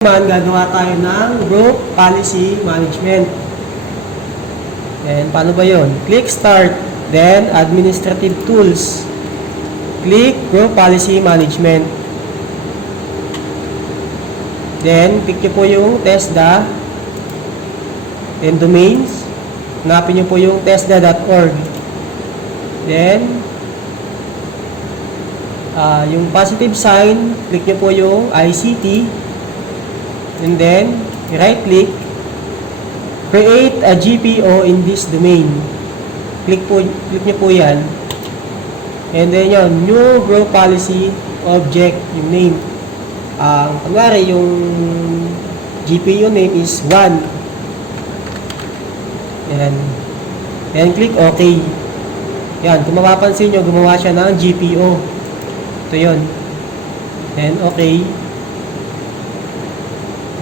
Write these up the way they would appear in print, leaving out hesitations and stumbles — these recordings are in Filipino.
Naman, gagawa tayo ng group policy management. And paano ba yun? Click start, then administrative tools. Click group policy management. Then, click nyo po yung TESDA. Then, domains. Hanapin nyo po yung tesda.org. Then, yung positive sign, click nyo po yung ICT. And then, right-click, create a GPO in this domain. Click nyo po yan. And then yun, new group policy object, yung name. Kunwari, yung GPO name is 1. Yan. And click OK. Yan, kung mapapansin nyo, gumawa siya ng GPO. Ito yun. And OK.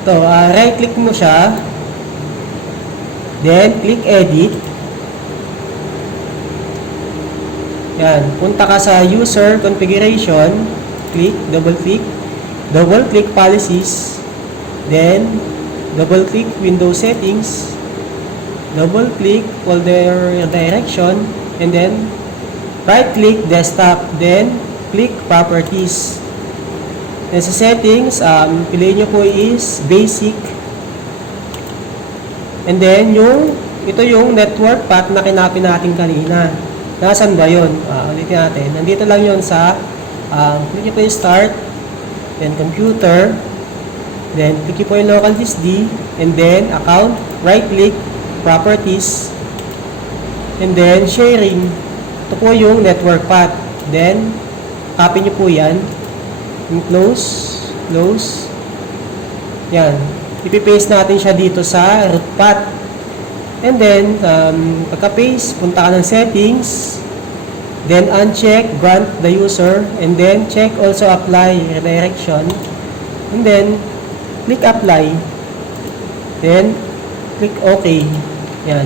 So, right-click mo siya. Then, click Edit. Yan. Punta ka sa User Configuration. Click, double-click. Double-click Policies. Then, double-click Windows Settings. Double-click Folder Direction. And then, right-click Desktop. Then, click Properties. Then sa settings, piliin nyo po is basic. And then, ito yung network path na kinapin natin kanina. Nasaan ba yun? Ulitin natin. Nandito lang yun sa, click nyo po yung start, then computer, then click nyo po yung local disk D, and then account, right click, properties, and then sharing. Ito po yung network path. Then, copy nyo po yan. Close. Yan. Ipipaste natin siya dito sa root path. And then, pagka-paste, punta ka ng settings. Then, uncheck, grant the user. And then, check also apply redirection. And then, click apply. Then, click OK. Yan.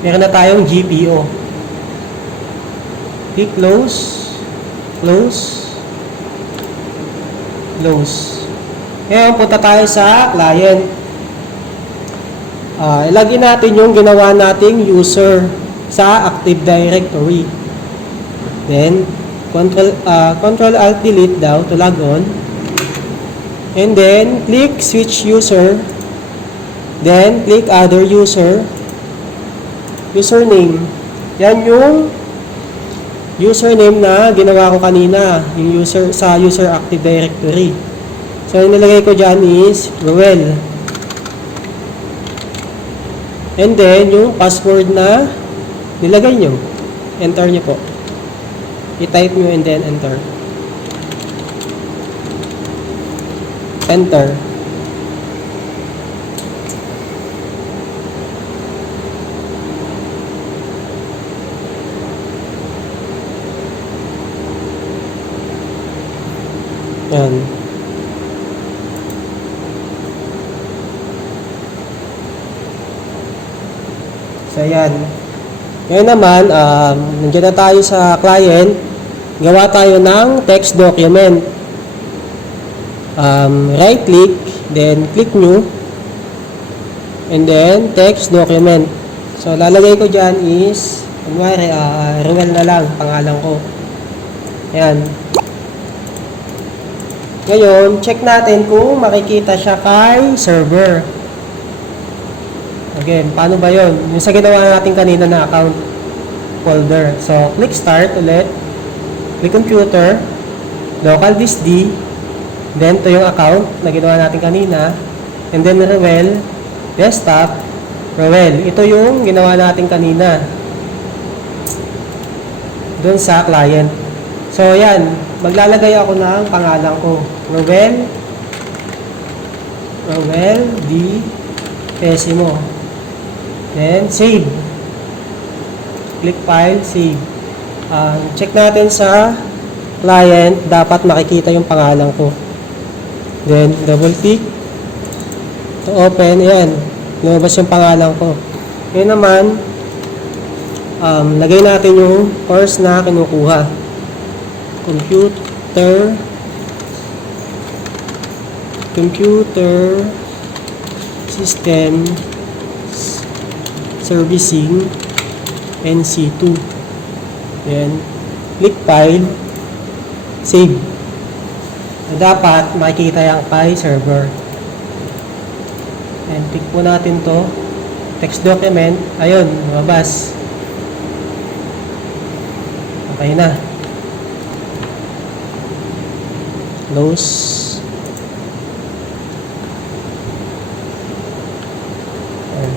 Meron na tayong GPO. Click close. Ngayon, punta tayo sa client. Ilagin natin yung ginawa nating user sa Active Directory. Then, Control-Alt-Delete daw to log on. And then, click Switch User. Then, click Other User. Username. Yan yung username na ginawa ko kanina, yung sa User Active Directory. So, yung nilagay ko dyan is Ruel. And then, yung password na nilagay nyo. Enter nyo po. I-type nyo and then enter. Enter. Yan. So, yan. Ngayon naman, nandiyan na tayo sa client. Gawa tayo ng text document. Right-click, then click New. And then, text document. So, lalagay ko dyan is, kunwari, Ruel na lang, pangalan ko. Yan. Ngayon, check natin kung makikita siya kay server. Again, paano ba yun? Yung sa ginawa natin kanina na account folder. So, click start ulit. Click computer. Local disk D. Then, ito yung account na ginawa natin kanina. And then, Ruel. Desktop. Ruel. Ito yung ginawa natin kanina. Doon sa client. So, yan. Maglalagay ako ng pangalan ko. Ruel D. Pesimo. Then, save. Click file, save. Check natin sa client. Dapat makikita yung pangalan ko. Then, double click. To open. Ayan. Lumabas yung pangalan ko. Ngayon naman, lagay natin yung course na kinukuha. Computer computer system servicing NC2. Then, click file, save. Dapat makikita yung kay server. And click po natin to, text document, ayun, lumabas. Okay na. Close. Ayan.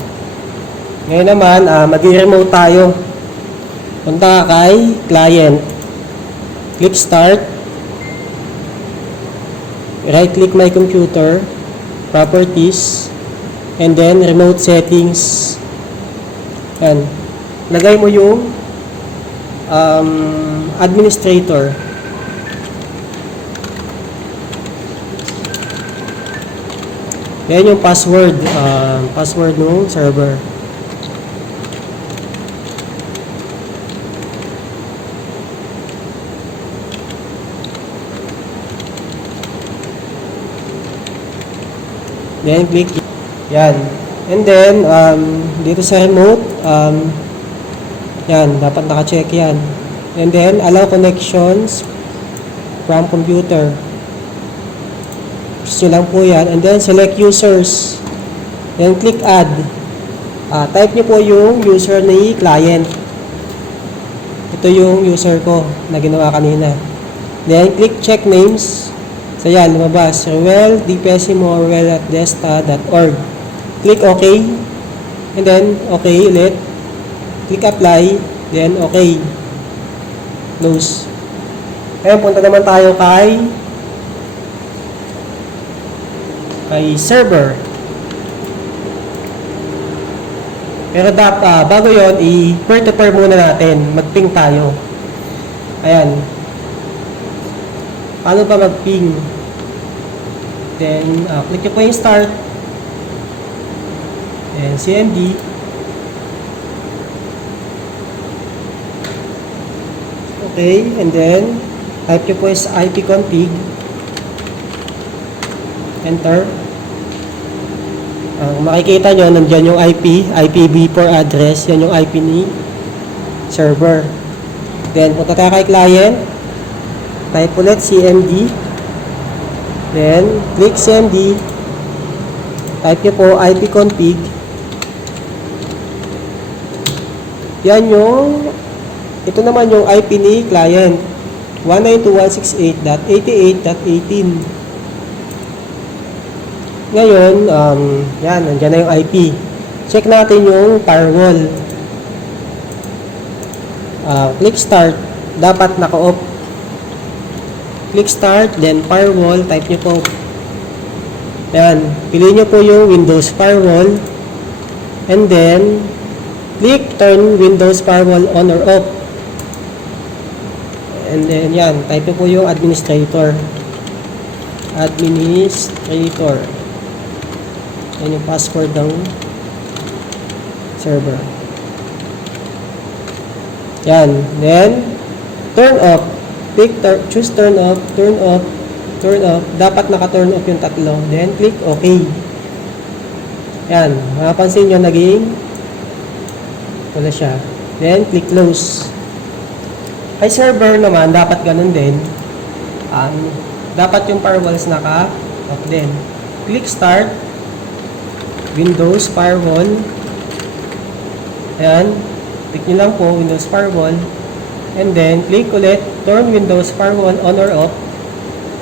Ngayon naman, mag-remote tayo. Punta ka kay client. Click start. Right click my computer. Properties. And then remote settings. Ayan. Lagay mo yung administrator. Yan yung password. Password ng server. Then click yan. And then dito sa remote yan, dapat naka-check yan. And then allow connections from computer. Gusto lang po yan. And then select users. Then click add. Type nyo po yung user ni client. Ito yung user ko na ginawa kanina. Then click check names. So yan, lumabas. Ruel Dipesimo ruel@desta.org. Click OK. And then OK ulit. Click apply. Then OK. Close. Ngayon, punta naman tayo kay server. Pero bago yon, i-pair to pair muna natin. Mag-ping tayo. Ayan. Paano ba mag-ping? Then, click nyo po yung start. Then, CMD. Okay, and then, type nyo po is ipconfig. Enter. Makikita nyo, nandyan yung IP, IPv4 address, yan yung IP ni server. Then, punta tayo kay client. Type ulit CMD. Then, click CMD. Type nyo po ipconfig. Yan yung ito naman yung IP ni client 192.168.88.18. Ngayon, yan, nandiyan na yung IP. Check natin yung firewall. Click start. Dapat naka-off. Click start, then firewall. Type nyo po. Yan. Piliin nyo po yung Windows firewall. And then, click turn Windows firewall on or off. And then, yan. Type nyo po yung administrator. Administrator. Yan yung password ng server. Yan. Then, turn off. Choose turn off, turn off, turn off. Dapat naka-turn off yung tatlo. Then, click OK. Yan. Makapansin nyo, naging wala siya. Then, click close. Kay server naman, dapat ganun din. Dapat yung firewalls naka-off din. Click start. Windows firewall. Ayan. Click nyo lang po, Windows firewall. And then, click ulit, turn Windows firewall on or off.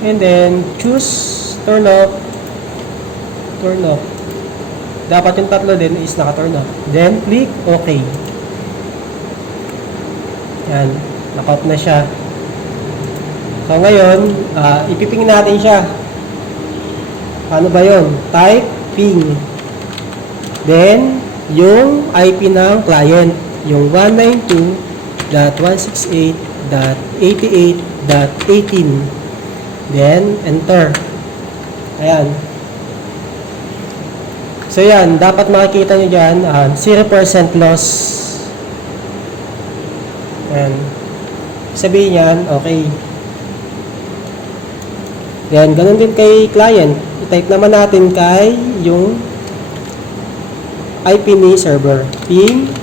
And then, choose turn off. Turn off. Dapat yung tatlo din is naka-turn off. Then, click OK. Ayan. Naka-off na siya. So, ngayon, ipiping natin siya. Paano ba yun? Type ping. Then, yung IP ng client, yung 192.168.88.18. Then, enter. Ayan. So, yan. Dapat makikita nyo dyan, 0% loss. Ayan. Sabihin yan, okay. Yan, ganun din kay client. I-type naman natin kay yung IP ni server. Ping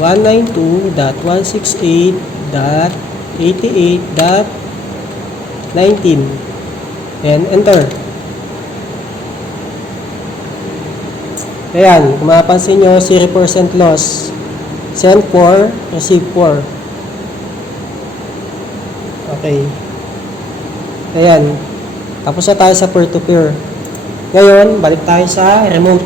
192.168.88.19. And enter. Ayan, kung mapapansin nyo, 0% loss. Send 4, receive 4. Okay. Ayan. Tapos na tayo sa peer-to-peer. Ngayon, balik tayo sa remote.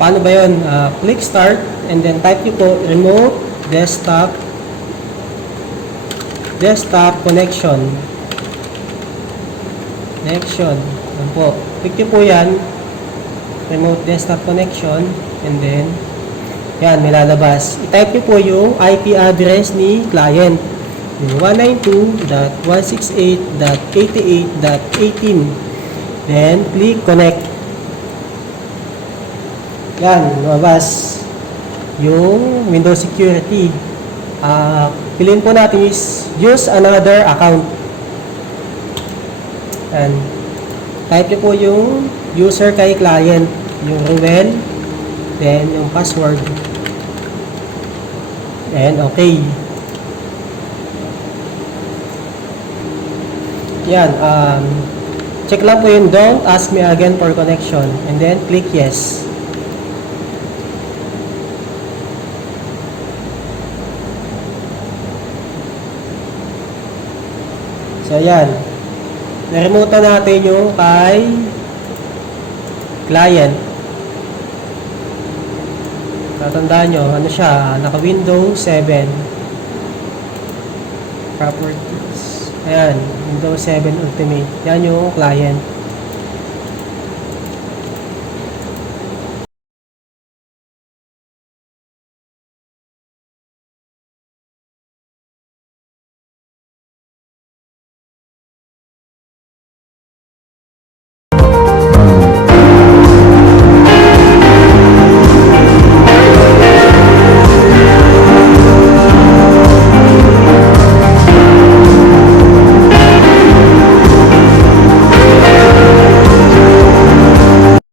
Paano ba yun? Click start and then type nyo po remote desktop connection. Yan po. Click nyo po yan. Remote desktop connection and then yan, may lalabas. I-type nyo po yung IP address ni client. Yung 192.168.88.18. Then, click connect. Yan, lumabas yung Windows Security. Piliin po natin is use another account. And type nyo po yung user kay client, yung Ruel, then yung password. And okay. Yan, check lang po yung don't ask me again for connection and then click yes. So yan, na-remote na natin yung kay client. Tatandaan nyo, ano siya, naka Windows 7 properties. Ayan, Windows 7 Ultimate. Yan yung client.